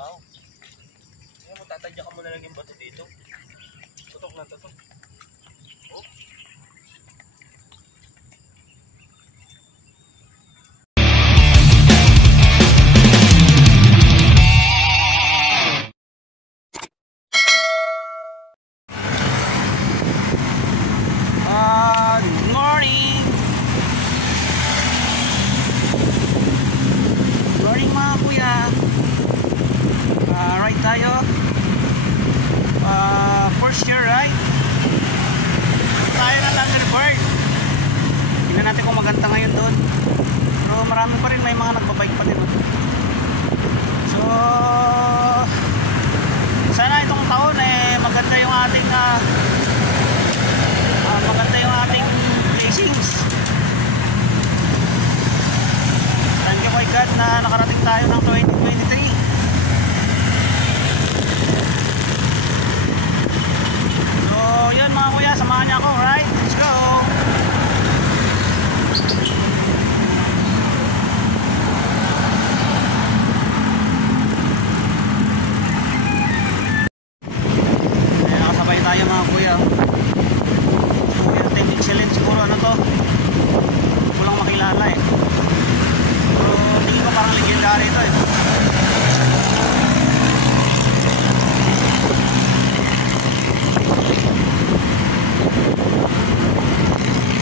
trabaho. Ngayon mo, tatadya ka muna lang yung bato dito. Tutok na tutok. Oh. Good morning! Good morning mga kuya! Ride tayo. First year ride. Tayo na Thunderbird. Tingnan natin kung maganda ngayon doon. Pero marami pa rin, may mga nagbabike pa din. So sana itong taon maganda yung ating racings. Thank you my God na nakarating tayo ng 2023. So yun mga kuya, samahan niyo ako, right? Let's go! Nakasabay tayo mga kuya. Challenge siguro, ano to, walang makilala pero tingin ko parang legendary ito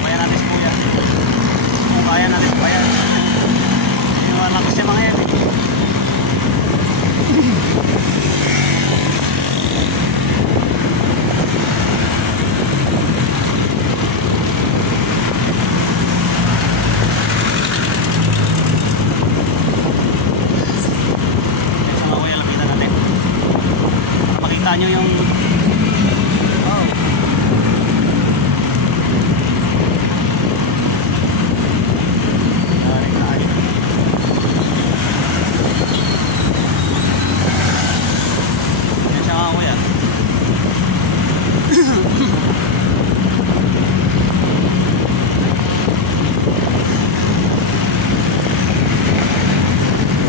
bayan natin si kuya, bayan natin, bayan iniwala ko siya mga yan nyo yung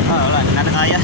wala, hindi na kaya.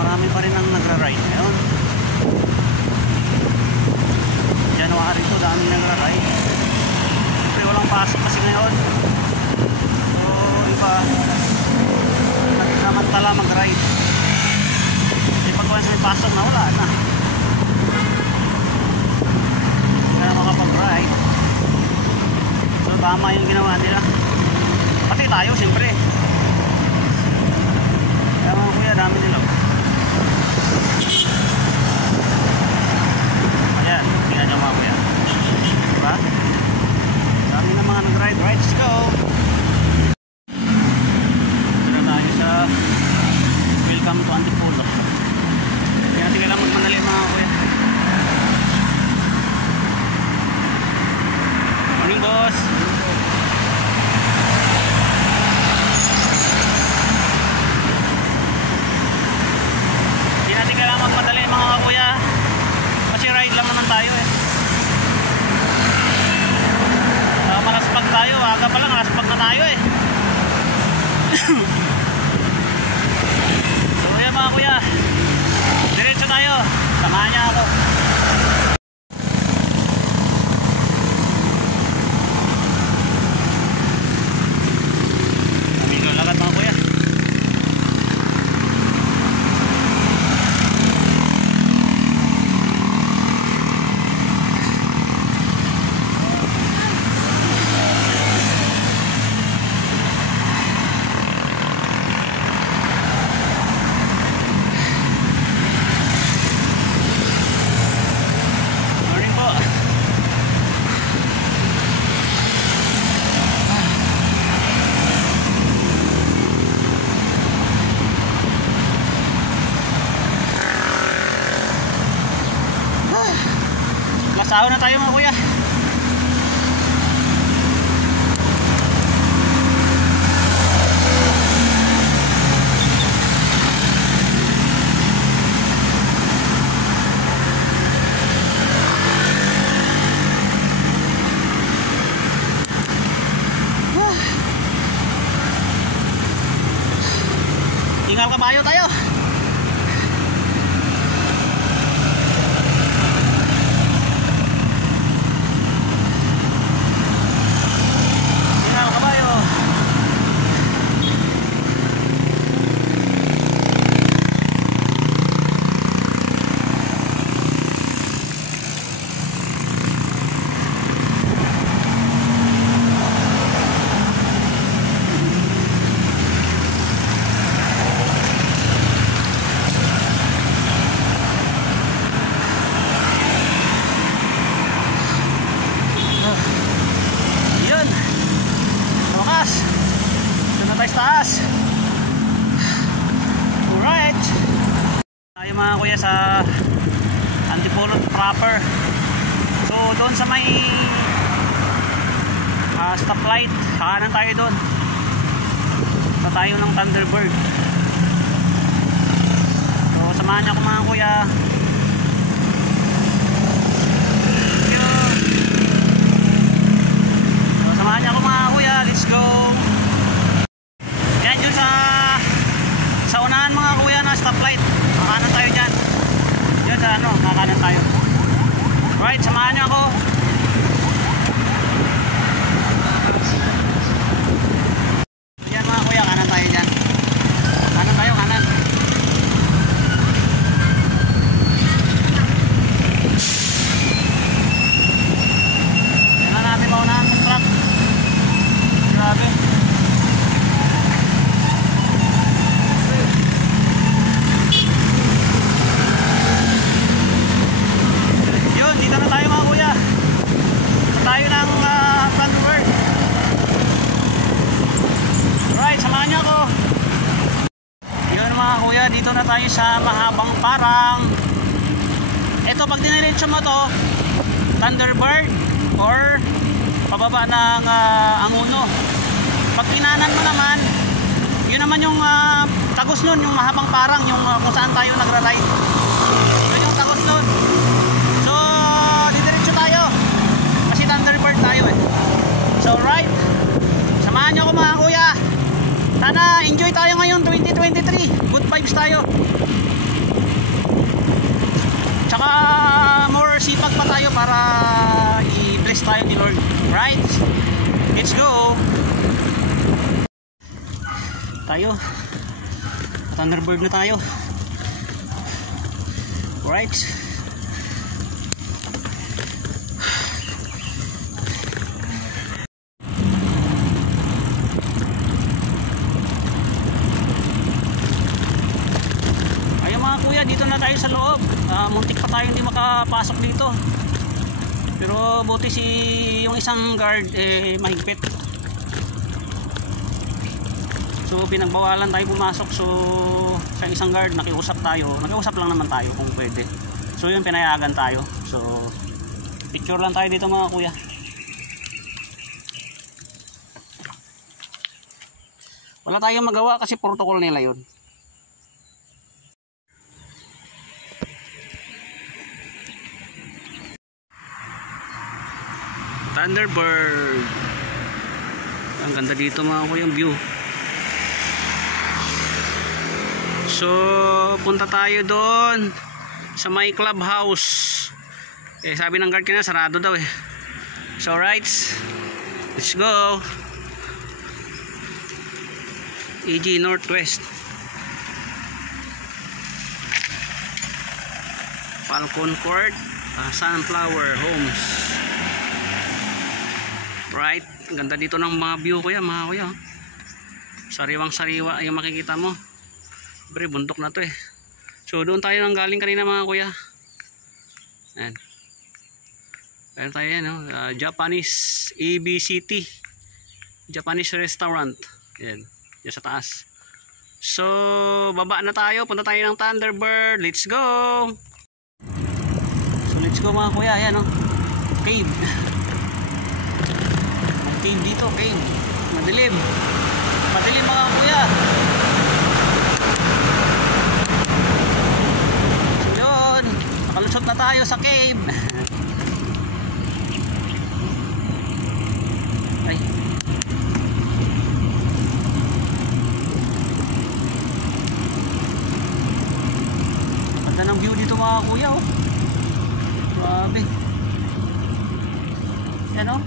Marami pa rin ang nagra-ride ngayon. January to, dami nagra-ride. Siyempre walang pasok kasi ngayon. So iba nagsamantala mag-ride. Kasi pag once may pasok na, wala na. Kaya makapag-ride. So tama yung ginawa nila. Pati tayo siyempre. Kaya mga kuya, dami nila. Ayan, tingnan nyo mga kuya. Diba? Dami na mga nag-ride. Right, let's go! Dito na tayo sa Welcome to Antipolo. Hindi natin kailangan magmadali mga kuya. Morning boss! Hindi natin kailangan magmadali mga kuya. Kasi ride lang naman tayo malaspag tayo, aga pa lang malaspag na tayo So yan mga kuya, diretso tayo, samahan niya ako. Amigo lagat mga kuya. kabayo tayo. Taas. Alright. Tayo mga kuya sa Antipolo proper. So doon sa may stoplight, kanan tayo doon. Sa tayo ng Thunderbird. So samahan niyo ako mga kuya. So samahan niyo ako mga kuya. Let's go. Yan yun sa unahan mga kuya na stoplight. Kakanan tayo dyan. Yan sa ano, kakanan tayo. Right, samahan niyo ako. Yan mga kuya, kanan tayo dyan. Kanan tayo, kanan. Yan na natin maunahan ng truck. Grabe. Tayo ng Thunderbird. Right, samahan niyo ako. Yun mga kuya, dito na tayo sa Mahabang Parang. Ito pag diniretso mo to Thunderbird or pababa ng Anguno. Pag kinanan mo naman, yun naman yung tagos nun, yung Mahabang Parang, yung kung saan tayo nagra-ride. Yun yung tagos nun. So didiretso tayo kasi Thunderbird tayo eh. So right, samahan niyo ako mga kuya. Sana enjoy tayo ngayon 2023. Good vibes tayo. Tsaka more sipag pa tayo para i-bless tayo ni Lord. Right, let's go. Tayo Thunderbird na tayo. Right. Dito na tayo sa loob. Muntik pa tayo hindi makapasok dito. Pero buti yung isang guard mahigpit. So pinagbawalan tayo pumasok. So sa isang guard nakiusap tayo. Nakiusap lang naman tayo kung pwede. So yun, pinayagan tayo. So picture lang tayo dito mga kuya. Wala tayong magawa kasi protocol nila yun. Thunderbird. Ang ganda dito mga kuya, yung view. So punta tayo doon sa may clubhouse. Sabi ng guard kanina sarado daw eh. So right, let's go. EG Northwest, Falcon Court, Sunflower Homes. Right, ang ganda dito ng mga view kuya, mga kuya. Sariwang sariwa yung makikita mo. Bre, bundok na to eh. So doon tayo nang galing kanina mga kuya. Ayan. Ayan tayo yan, no? Japanese ABCT, Japanese restaurant. Ayan, yan sa taas. So baba na tayo, punta tayo ng Thunderbird. Let's go. So let's go mga kuya. Ayan, no? Cave. Cave dito, cave. Madilim. Madilim mga kuya. So yun, nakalusot na tayo sa cave. Ay. So, 'yan mga kuya, mga kuya oh. Grabe. Yan oh.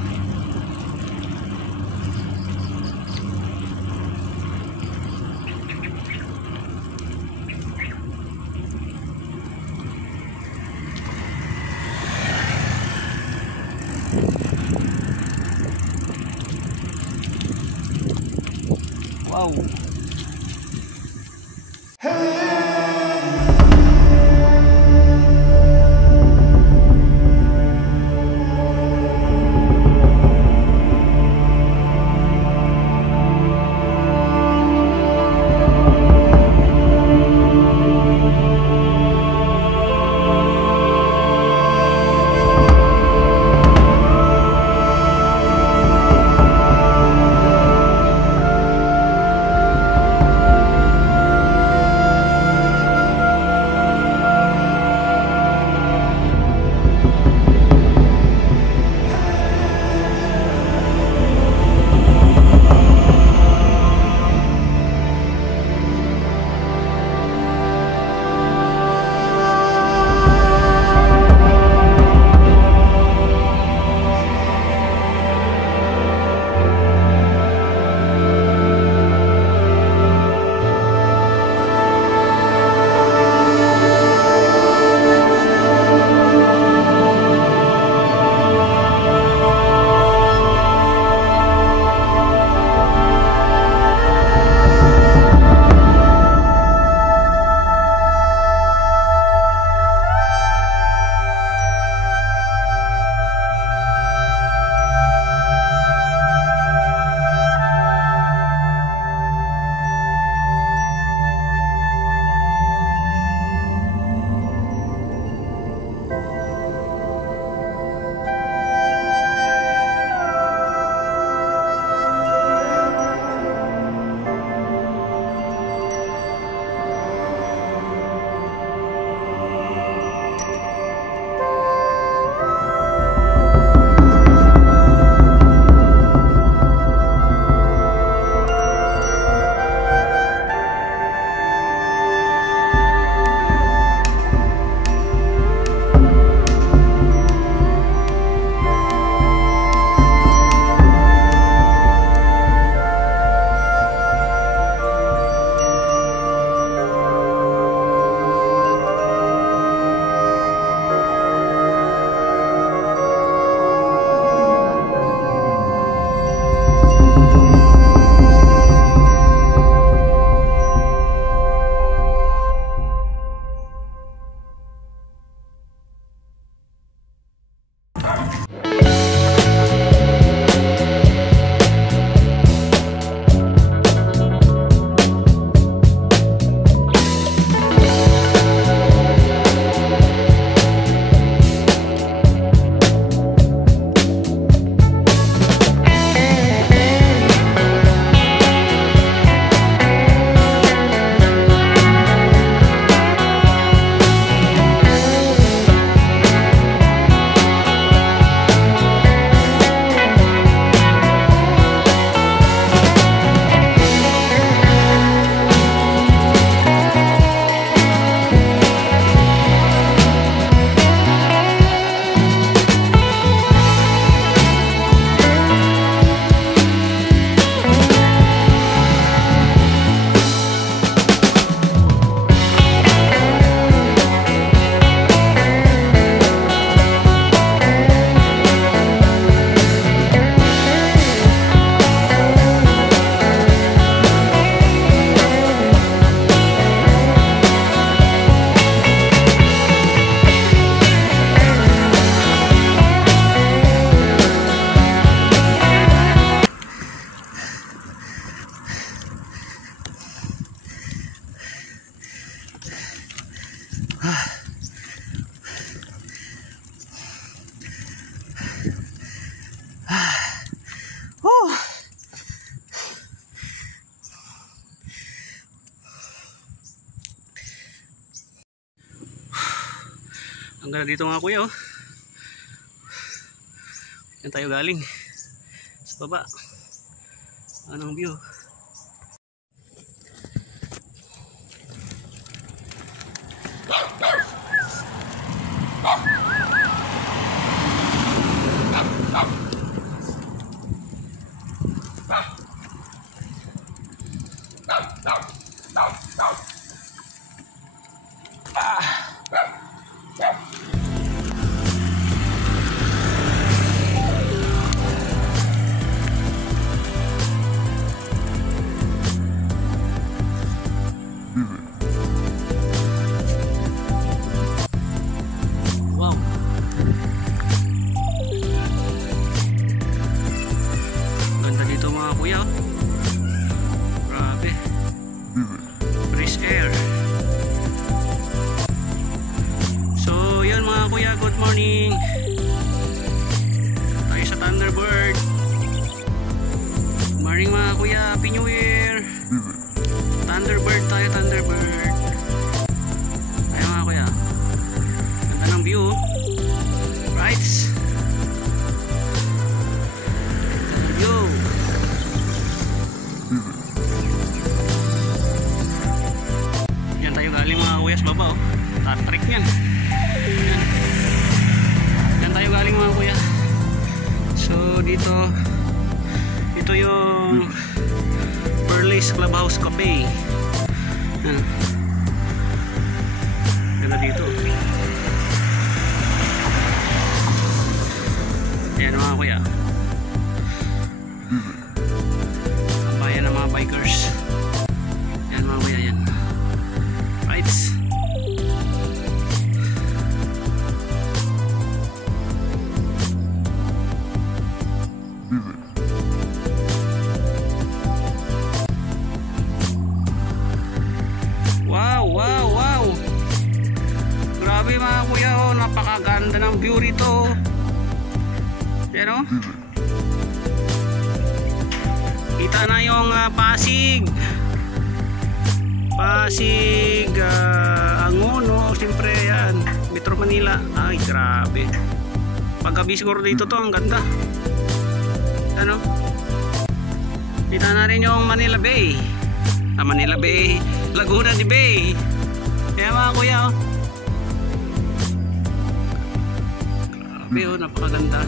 Wow. Hanggang dito mga kuya, oh. Yan tayo galing sa baba. Anong view? Wow. Ganda dito mga kuya. Grabe. Fresh air. So yun mga kuya, good morning. Tayo sa Thunderbird. Good morning mga kuya, Happy New Year. Thunderbird tayo, Thunderbird. Ayan mga kuya, ganda ng view. Right. Yo. Yan tayo galing mga kuya sa baba, oh. Tatrik yan. Yan. Yan tayo galing mga kuya. So dito yung Burley's Clubhouse Cafe. Yan. Ganda dito. Yan mga kuya. Ang bayan ng mga bikers. Yan mga kuya, yan. Right. Wow. Grabe mga kuya, oh, napakaganda ng view rito. Yan oh. Kita na yung Pasig, Angono, siyempre yan, Metro Manila. Ay grabe. Paggabi siguro dito to, ang ganda. Ano? Kita na rin yung Manila Bay. Manila Bay, Laguna de Bay. Kaya mga kuya, oh. Grabe oh, napakaganda.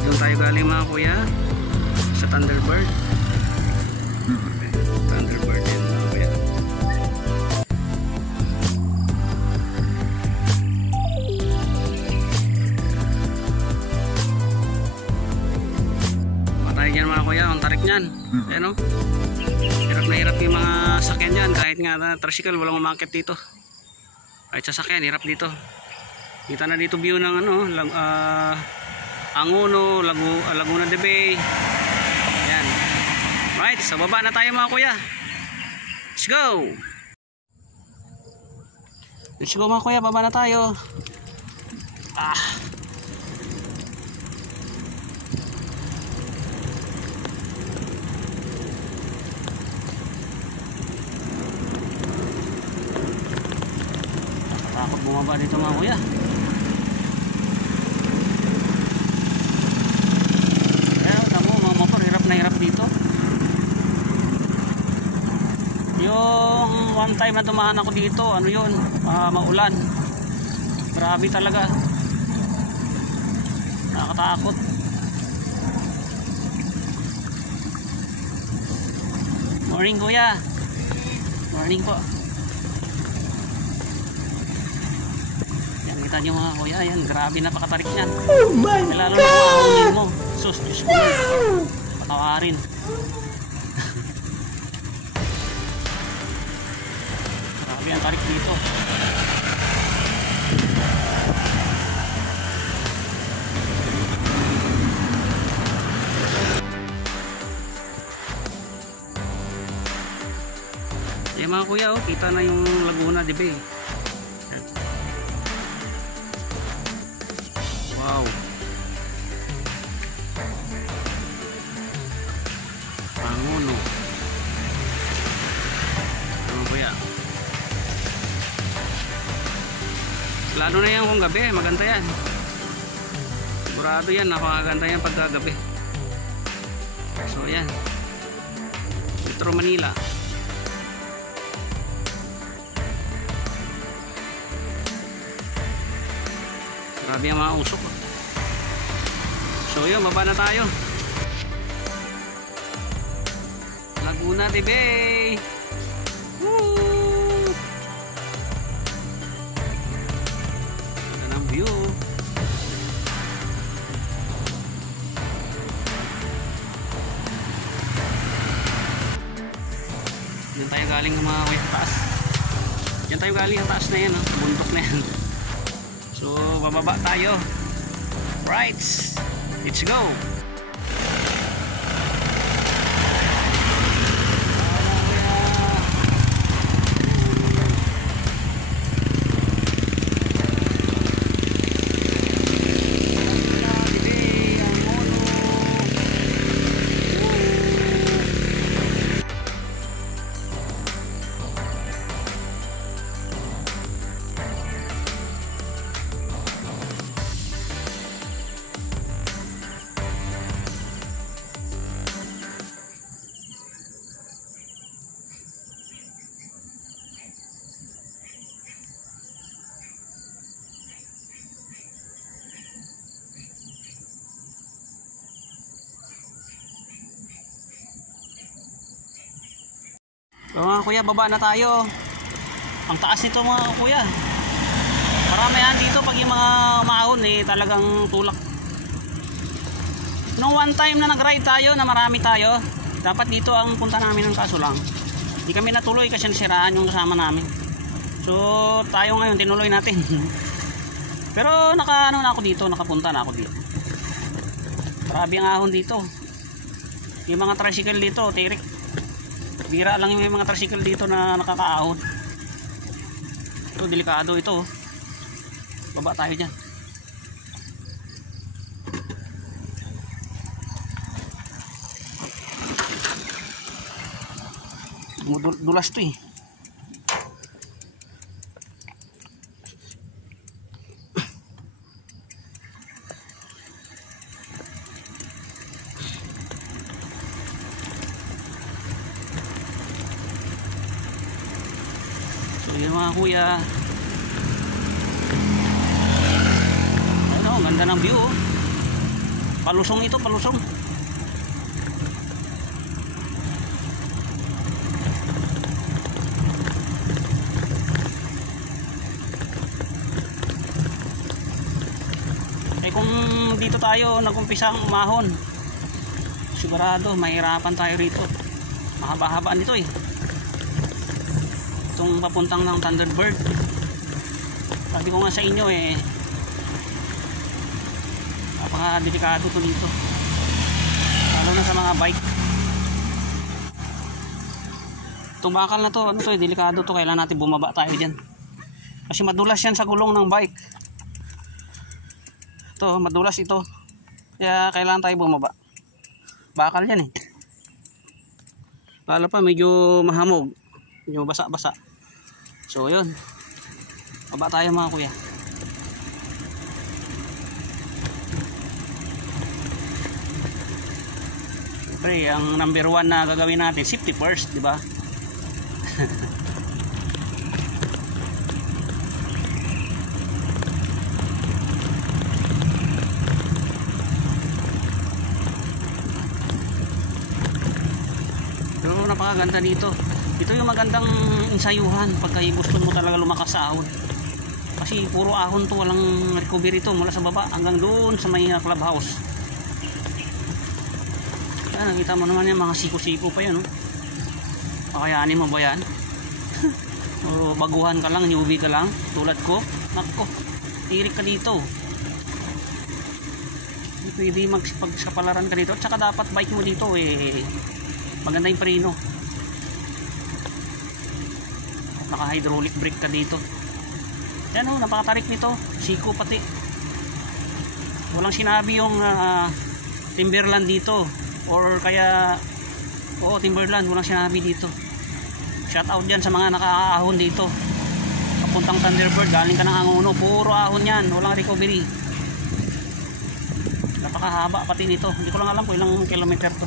Doon tayo galing mga kuya sa Thunderbird. Thunderbird yan mga kuya. Matay dyan mga kuya, ang tarik nyan. Ayan o, hirap na hirap yung mga sakyan dyan. Kahit nga na tricycle, walang umakit dito. Kahit sa sakyan, hirap dito. Kita na dito view ng ano, Angono, Laguna de Bay. Yan. Right, sa baba na tayo mga kuya. Let's go. Let's go mga kuya, baba na tayo. Takot bumaba dito mga kuya. Hirap dito. Yung one time na tumahan ako dito, ano yun, maulan. Grabe talaga, nakakatakot. Morning kuya. Morning po. Yan, kita nyo mga kuya, yan, grabe, napakatarik yan. Oh my God! Lalo na maaunin mo. Sus, Diyos ko. Patawarin. Grabe ang tarik dito. Eh mga kuya, oh, kita na yung Laguna de Bay. lalo na yan kung gabi, maganda yan. Sigurado yan, napakaganda yan pagkagabi. So yan, Metro Manila. Grabe ang mga usok. So yun, baba na tayo. Laguna de Bay. Woo! Ganda ng view. Diyan tayo galing ng mga taas. Diyan tayo galing ang taas na yan, bundok na yan. So bababa tayo. Right, let's go. So mga kuya, baba na tayo. Ang taas nito mga kuya. Marami yan dito pag yung mga maahon talagang tulak. Nung one time na nag-ride tayo na marami tayo, dapat dito ang punta namin, ng kaso lang hindi kami natuloy kasi nasiraan yung kasama namin. So tayo ngayon tinuloy natin. Pero naka na ako dito, nakapunta na ako dito. Grabe ang ahon dito. Yung mga tricycle dito, tirik. Bira lang yung mga tricycle dito na nakakaahon. Ito, delikado ito. Baba tayo dyan. Dulas to eh. Yung mga kuya, ano, ganda ng view. Palusong ito, palusong. Kung dito tayo nag-umpisa ang umahon, sigurado mahirapan tayo rito. Mahaba-habaan dito eh. Itong papuntang ng Thunderbird, sabi ko nga sa inyo napaka-delikado to dito, lalo na sa mga bike. Itong bakal na to, ano to delikado to, kailangan natin bumaba tayo dyan kasi madulas yan sa gulong ng bike. Ito, madulas ito, kaya kailangan tayo bumaba. Bakal yan eh, lalo pa medyo mahamog, medyo basa-basa. So yun, baba tayo mga kuya. Siyempre, ang number 1 na gagawin natin, safety first, di ba? Pero napakaganda dito. Ito yung magandang ensayuhan pagka gusto mo talaga lumakas sa ahon. Kasi puro ahon to, walang recovery to mula sa baba hanggang doon sa may clubhouse. Yan, nakita mo naman yan, mga siko-siko pa yan. Kakayanin mo ba yan? O baguhan ka lang, newbie ka lang, tulad ko. Nako, tirik ka dito. Hindi pwede magpagskapalaran ka dito. At saka dapat bike mo dito maganda yung preno. Naka hydraulic brake ka dito. Yan napakatarik nito, siko pati. Walang sinabi yung Timberland dito, or kaya Timberland, walang sinabi dito. Shout out dyan sa mga nakaahon dito. papuntang Thunderbird, galing ka ng Angono, puro ahon yan, walang recovery. Napakahaba pati nito, hindi ko lang alam kung ilang kilometer to.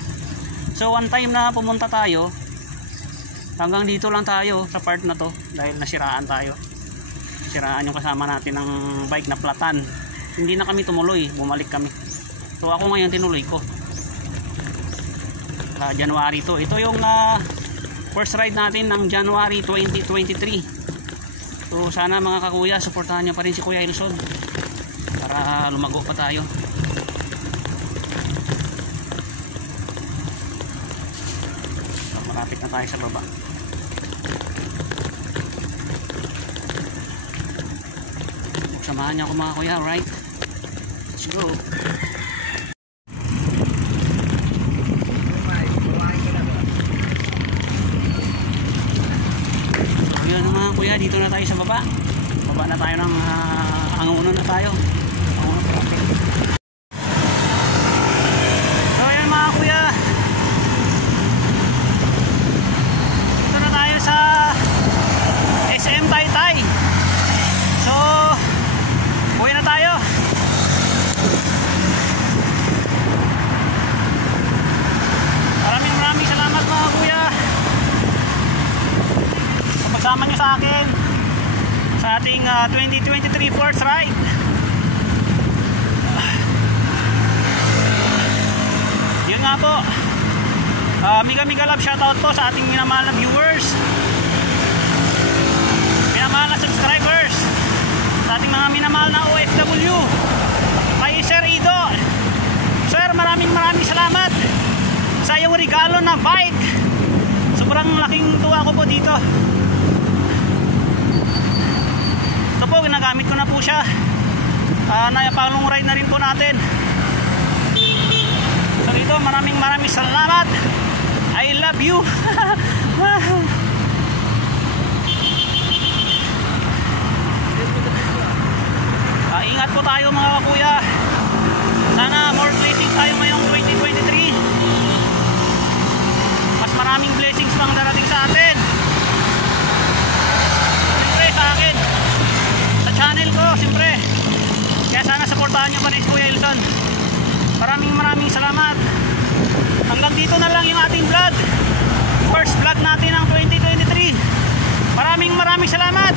So one time na pumunta tayo, hanggang dito lang tayo sa part na to dahil nasiraan tayo. Siraan yung kasama natin ng bike na platan. Hindi na kami tumuloy, bumalik kami. So ako ngayon tinuloy ko. January to. Ito yung first ride natin ng January 2023. So sana mga kakuya, suportahan nyo pa rin si Kuya Ilson para lumago pa tayo. So, malapit na tayo sa baba. Samahan niyo ako mga kuya, right? Let's go. Ayun mga kuya, dito na tayo sa baba. Baba na tayo ng Angono na tayo. Angono traffic. So ayun mga kuya, dito na tayo sa SM Taytay. So uwi na tayo. Maraming salamat mga kuya sa pagsama nyo sa akin sa ating 2023 fourth ride. Yun nga po, mega love shoutout po sa ating minamahal na viewers, minamahal na subscribers, sa ating mga minamahal na OFW, kay Sir Ido. Sir, maraming salamat sa iyong regalo na bike. Sobrang laking tuwa ko po dito. Ito po, ginagamit ko na po siya. Napalong ride na rin po natin. So dito, maraming salamat. I love you. Ingat po tayo mga kuya. Sana more blessings tayo ngayong 2023. Mas maraming blessings pang darating sa atin. Siyempre sa akin, sa channel ko, siyempre. Kaya sana supportahan nyo pa rin si Kuya Ilson. Maraming salamat. Hanggang dito na lang yung ating vlog. First vlog natin ng 2023. Maraming salamat.